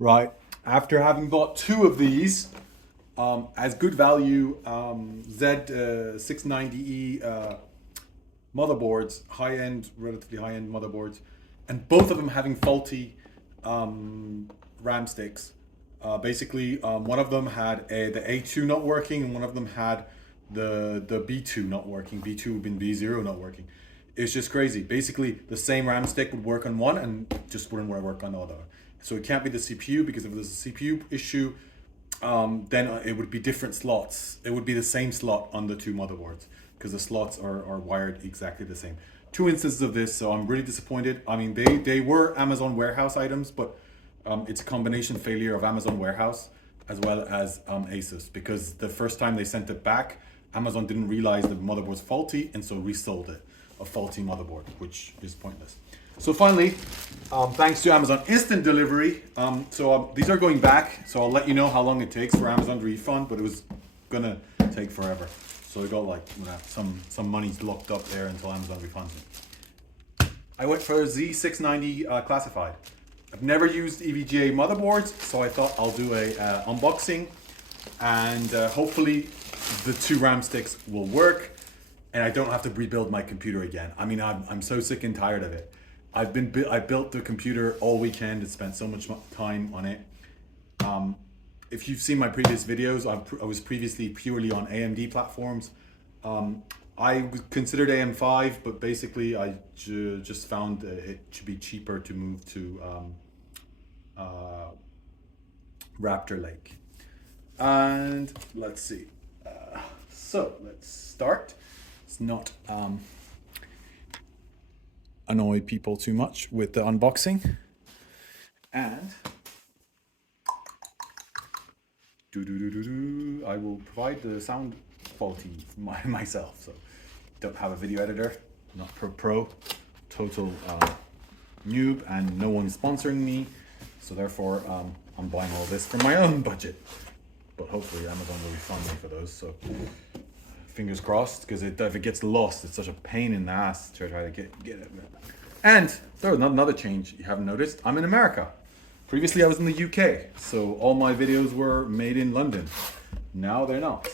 Right. After having bought two of these, as good value Z690E motherboards, high end, relatively high end motherboards, and both of them having faulty RAM sticks. Basically, one of them had the A2 not working, and one of them had the B2 not working. B2 and B0 not working. It's just crazy. Basically, the same RAM stick would work on one and just wouldn't work on the other. So it can't be the CPU, because if there's a CPU issue, then it would be different slots. It would be the same slot on the two motherboards because the slots are wired exactly the same. Two instances of this, so I'm really disappointed. I mean, they were Amazon warehouse items, but it's a combination failure of Amazon warehouse as well as Asus, because the first time they sent it back, Amazon didn't realize the motherboard was faulty and so resold it, a faulty motherboard, which is pointless. So finally, thanks to Amazon Instant Delivery, these are going back, so I'll let you know how long it takes for Amazon to refund, but it was gonna take forever. So we got like some money's locked up there until Amazon refunds me. I went for Z690 Classified. I've never used EVGA motherboards, so I thought I'll do a unboxing, and hopefully the two RAM sticks will work, and I don't have to rebuild my computer again. I mean, I'm so sick and tired of it. I built the computer all weekend and spent so much time on it. If you've seen my previous videos, I was previously purely on AMD platforms. I considered AM5, but basically I just found it should be cheaper to move to Raptor Lake. And let's see. So let's start. It's not annoy people too much with the unboxing. And I will provide the sound quality myself. So don't have a video editor, not pro, total noob, and no one's sponsoring me. So therefore, I'm buying all this from my own budget. But hopefully Amazon will refund me for those. So fingers crossed, because if it gets lost, it's such a pain in the ass to try to get it. And there's another change you haven't noticed. I'm in America. Previously I was in the UK, so all my videos were made in London. Now they're not.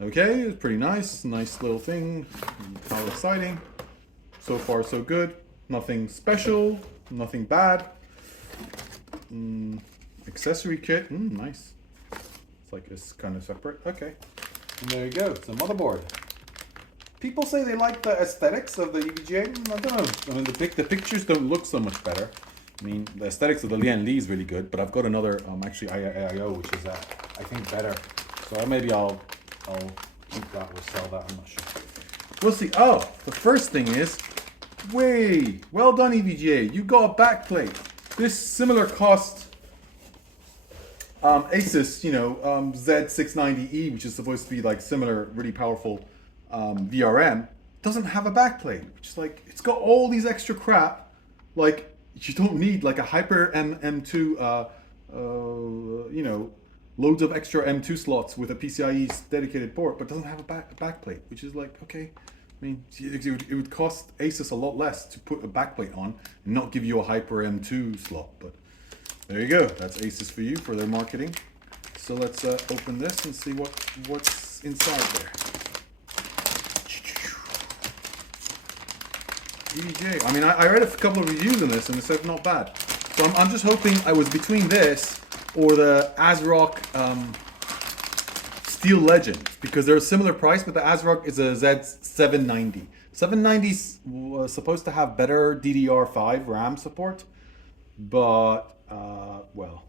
Okay, it's pretty nice little thing. How exciting. So far so good. Nothing special, nothing bad. Accessory kit, nice. It's like it's kind of separate. Okay. And there you go, it's a motherboard. People say they like the aesthetics of the EVGA. I don't know. I mean, the pictures don't look so much better. I mean, the aesthetics of the Lian Li is really good, but I've got another, actually AIO, which is, I think, better. So maybe I'll keep that or sell that. I'm not sure. We'll see. Oh, the first thing is, well done, EVGA. You got a backplate. This similar cost Asus, Z690E, which is supposed to be like similar, really powerful VRM, doesn't have a backplate, which is like, it's got all these extra crap. Like, you don't need like a Hyper M2, loads of extra M2 slots with a PCIe dedicated port, but doesn't have a backplate, which is like, okay. I mean, it would cost Asus a lot less to put a backplate on and not give you a Hyper M2 slot, but there you go. That's Asus for you, for their marketing. So let's open this and see what's inside there. EVGA. I mean, I read a couple of reviews on this and it said not bad. So I'm just hoping I was between this or the ASRock Steel Legend, because they're a similar price, but the ASRock is a Z790. 790 was supposed to have better DDR5 RAM support, but well,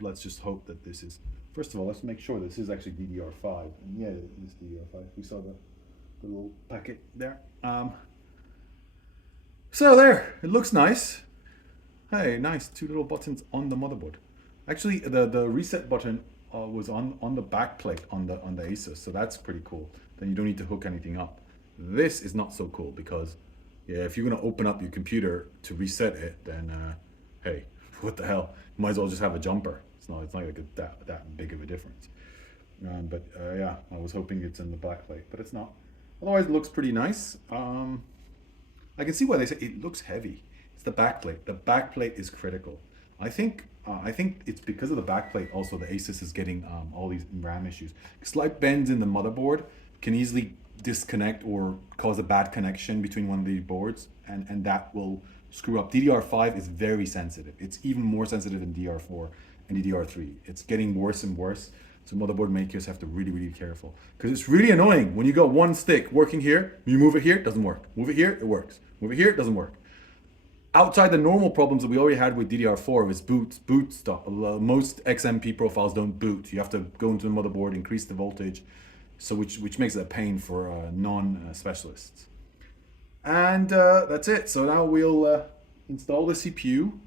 let's just hope that this is. First of all, let's make sure this is actually DDR5. And yeah, it is DDR5. We saw the little packet there. So there, it looks nice. Hey, nice, two little buttons on the motherboard. Actually, the reset button was on the back plate on the Asus, so that's pretty cool. Then you don't need to hook anything up. This is not so cool because, yeah, if you're gonna open up your computer to reset it, then hey, what the hell? You might as well just have a jumper. It's not like that big of a difference. Yeah, I was hoping it's in the back plate, but it's not. Otherwise, it looks pretty nice. I can see why they say it looks heavy. It's the backplate. The backplate is critical. I think I think it's because of the backplate also the Asus is getting all these RAM issues. Slight bends in the motherboard can easily disconnect or cause a bad connection between one of the boards, and that will screw up. DDR5 is very sensitive. It's even more sensitive than DDR4 and DDR3. It's getting worse and worse. So motherboard makers have to really, really be careful, because it's really annoying when you got one stick working here, you move it here, it doesn't work. Move it here, it works. Move it here, it doesn't work. Outside the normal problems that we already had with DDR4 is boot stuff. Most XMP profiles don't boot. You have to go into the motherboard, increase the voltage, so which makes it a pain for non-specialists. And that's it. So now we'll install the CPU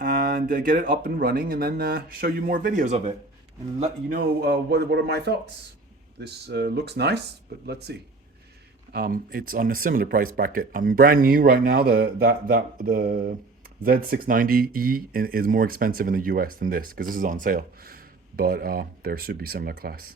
and get it up and running, and then show you more videos of it and let you know what are my thoughts. This looks nice, but let's see. It's on a similar price bracket. I'm brand new right now. The Z690E is more expensive in the US than this, because this is on sale. But there should be similar class.